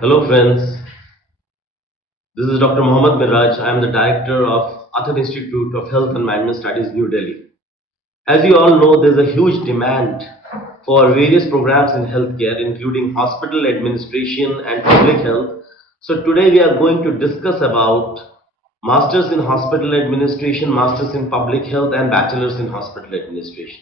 Hello friends, this is Dr. Mohammad Miraj. I am the Director of Athar Institute of Health and Management Studies, New Delhi. As you all know, there is a huge demand for various programs in healthcare, including hospital administration and public health. So today we are going to discuss about Masters in Hospital Administration, Masters in Public Health and Bachelors in Hospital Administration.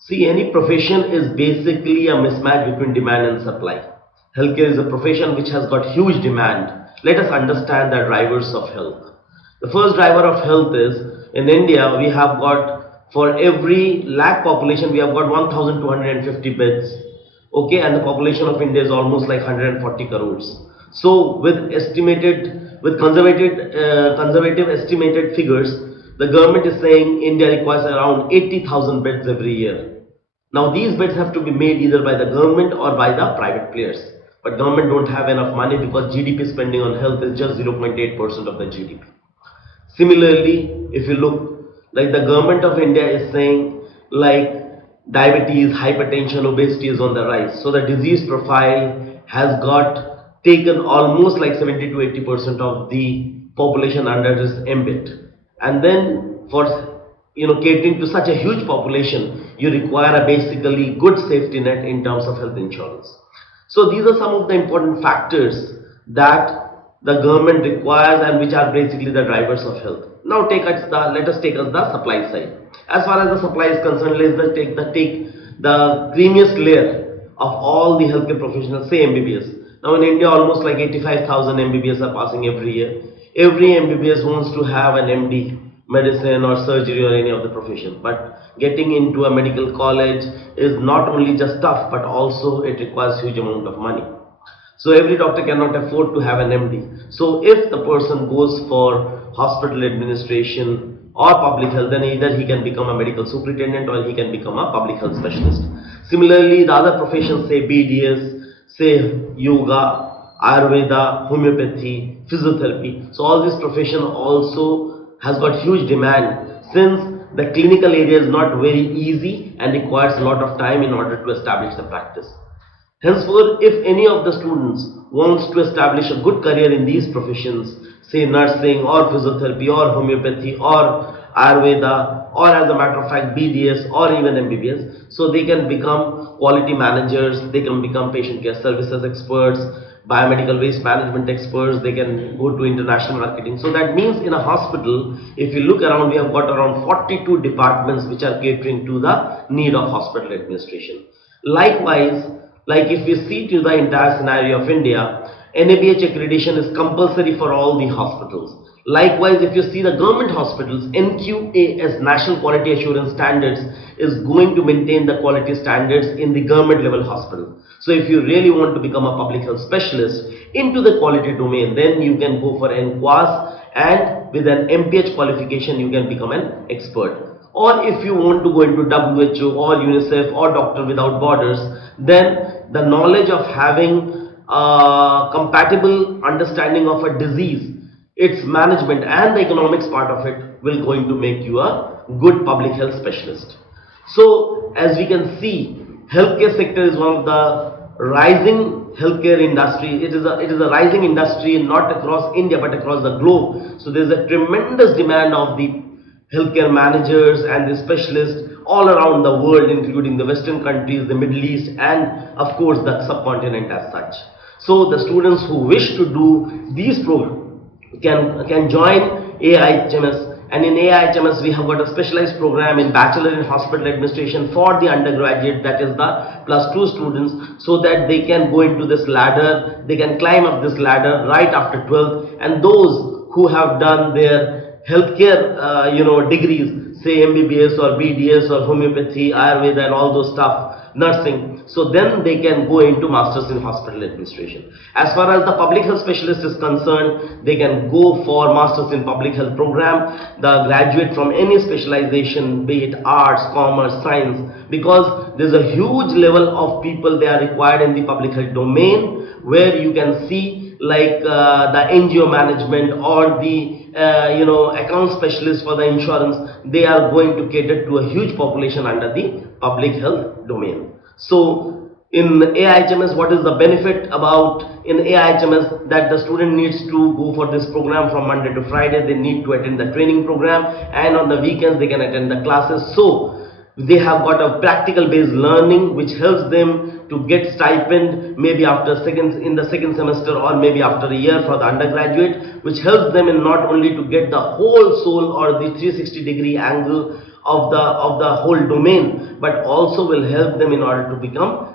See, any profession is basically a mismatch between demand and supply. Healthcare is a profession which has got huge demand. Let us understand the drivers of health. The first driver of health is, in India, we have got, for every lakh population, we have got 1,250 beds. Okay, and the population of India is almost like 140 crores. So, with conservative estimated figures, the government is saying India requires around 80,000 beds every year. Now these beds have to be made either by the government or by the private players. But government don't have enough money because GDP spending on health is just 0.8% of the GDP. Similarly, if you look, like the government of India is saying, like diabetes, hypertension, obesity is on the rise. So the disease profile has got taken almost like 70 to 80% of the population under its ambit. And then for catering to such a huge population, you require a basically good safety net in terms of health insurance. So these are some of the important factors that the government requires and which are basically the drivers of health. Now let us take us the supply side. As far as the supply is concerned, let's take the creamiest layer of all the healthcare professionals, say MBBS. Now in India, almost like 85,000 MBBS are passing every year. Every MBBS wants to have an MD, medicine or surgery or any of the profession, but getting into a medical college is not only just tough, but also it requires huge amount of money. So every doctor cannot afford to have an MD. So if the person goes for hospital administration or public health, then either he can become a medical superintendent or he can become a public health specialist. Similarly, the other professions, say BDS, say yoga, Ayurveda, homeopathy, physiotherapy. So all this profession also has got huge demand, since the clinical area is not very easy and requires a lot of time in order to establish the practice. Henceforth, if any of the students wants to establish a good career in these professions, say nursing or physiotherapy or homeopathy or Ayurveda or as a matter of fact BDS or even MBBS, so they can become quality managers, they can become patient care services experts, biomedical waste management experts, they can go to international marketing. So that means in a hospital, if you look around, we have got around 42 departments which are catering to the need of hospital administration. Likewise, like if we see to the entire scenario of India, NABH accreditation is compulsory for all the hospitals. Likewise, if you see the government hospitals, NQA as National Quality Assurance Standards is going to maintain the quality standards in the government level hospital. So if you really want to become a public health specialist into the quality domain, then you can go for NQAS, and with an MPH qualification you can become an expert. Or if you want to go into WHO or UNICEF or Doctor Without Borders, then the knowledge of having a compatible understanding of a disease, its management and the economics part of it will going to make you a good public health specialist. So as we can see, healthcare sector is one of the rising healthcare industry. It is a rising industry not across India but across the globe. So there is a tremendous demand of the healthcare managers and the specialists all around the world, including the Western countries, the Middle East, and of course the subcontinent as such. So the students who wish to do these programs can join AIHMS, and in AIHMS we have got a specialized program in Bachelor in Hospital Administration for the undergraduate, that is the +2 students, so that they can go into this ladder, they can climb up this ladder right after 12th, and those who have done their healthcare degrees, say MBBS or BDS or homeopathy, Ayurveda and all those stuff, nursing, so then they can go into Masters in Hospital Administration. As far as the public health specialist is concerned, they can go for Masters in Public Health program, the graduate from any specialization, be it arts, commerce, science, because there's a huge level of people they are required in the public health domain, where you can see like the NGO management or the account specialists for the insurance, they are going to cater to a huge population under the public health domain. So in AIHMS, what is the benefit about in AIHMS, that the student needs to go for this program from Monday to Friday. They need to attend the training program, and on the weekends they can attend the classes. So they have got a practical based learning which helps them to get stipend maybe in the second semester, or maybe after a year for the undergraduate, which helps them in not only to get the whole soul or the 360-degree angle of the whole domain, but also will help them in order to become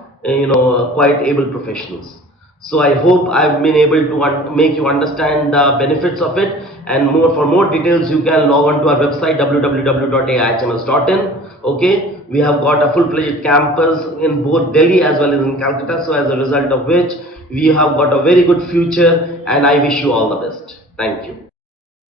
quite able professionals. So I hope I've been able to make you understand the benefits of it, and for more details you can log on to our website www.aihms.in. Okay, we have got a full-fledged campus in both Delhi as well as in Calcutta, so as a result of which we have got a very good future, and I wish you all the best. Thank you.